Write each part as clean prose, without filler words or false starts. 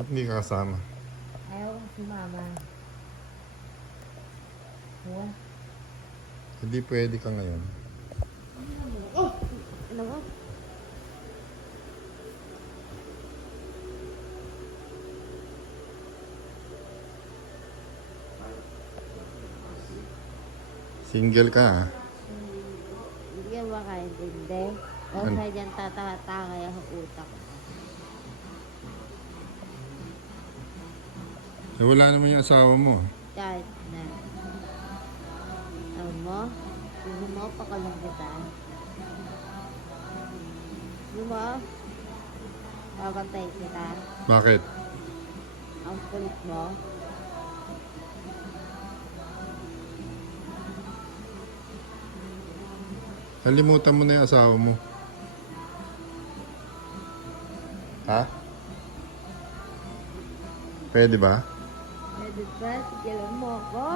Ba't hindi ka kasama? Ayaw ko sumama. What? Hindi pwede ka ngayon. Oh! Ano ba? Single ka ha? Hindi ka makaintindi. O Ano? sa dyan tatakay ang utak. Eh, wala naman yung asawa mo. Kahit na. Alam mo? Gusto mo pakalong kita. Gusto mo? Papantay kita. Bakit? Ang kulit mo. Kalimutan mo na yung asawa mo. Ha? Pwede ba? Pwede ba? Sigilan mo ako.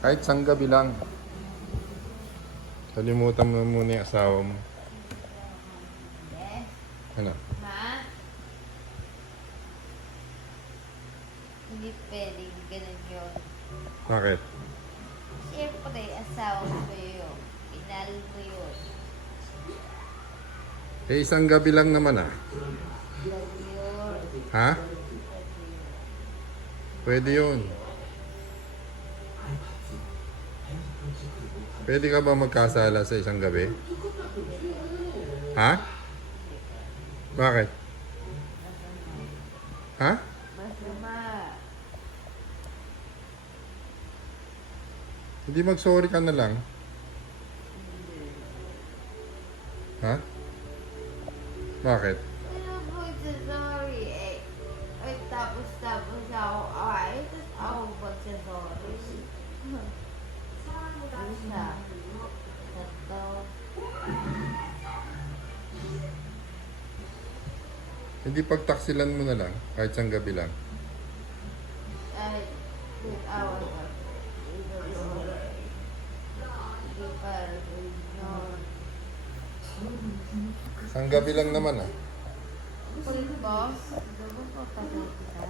Kahit sang gabi lang. Kalimutan mo muna yung asawa mo. Yes. Ano? Ha? Hindi pwedeng ganun yun. Bakit? Siyempre, asawa mo yun. Inal mo yun. Eh, isang gabi lang naman ah. Love yun. Ha? Pwede yun. Pwede ka ba magkasala sa isang gabi? Ha? Bakit? Ha? Masama. Hindi mag-sorry ka na lang. Ha? Bakit? Ano po ito, sorry eh. Ay, tapos ako. Ay, tapos ako magsasorry. Isa. Tatlo. Hindi pagtaksilan mo na lang, kahit isang gabi lang. Ay, 2 hours ako. Hindi para sa inyo. Isang gabi lang naman ah. Kulit mo? Ano ba papasok kita?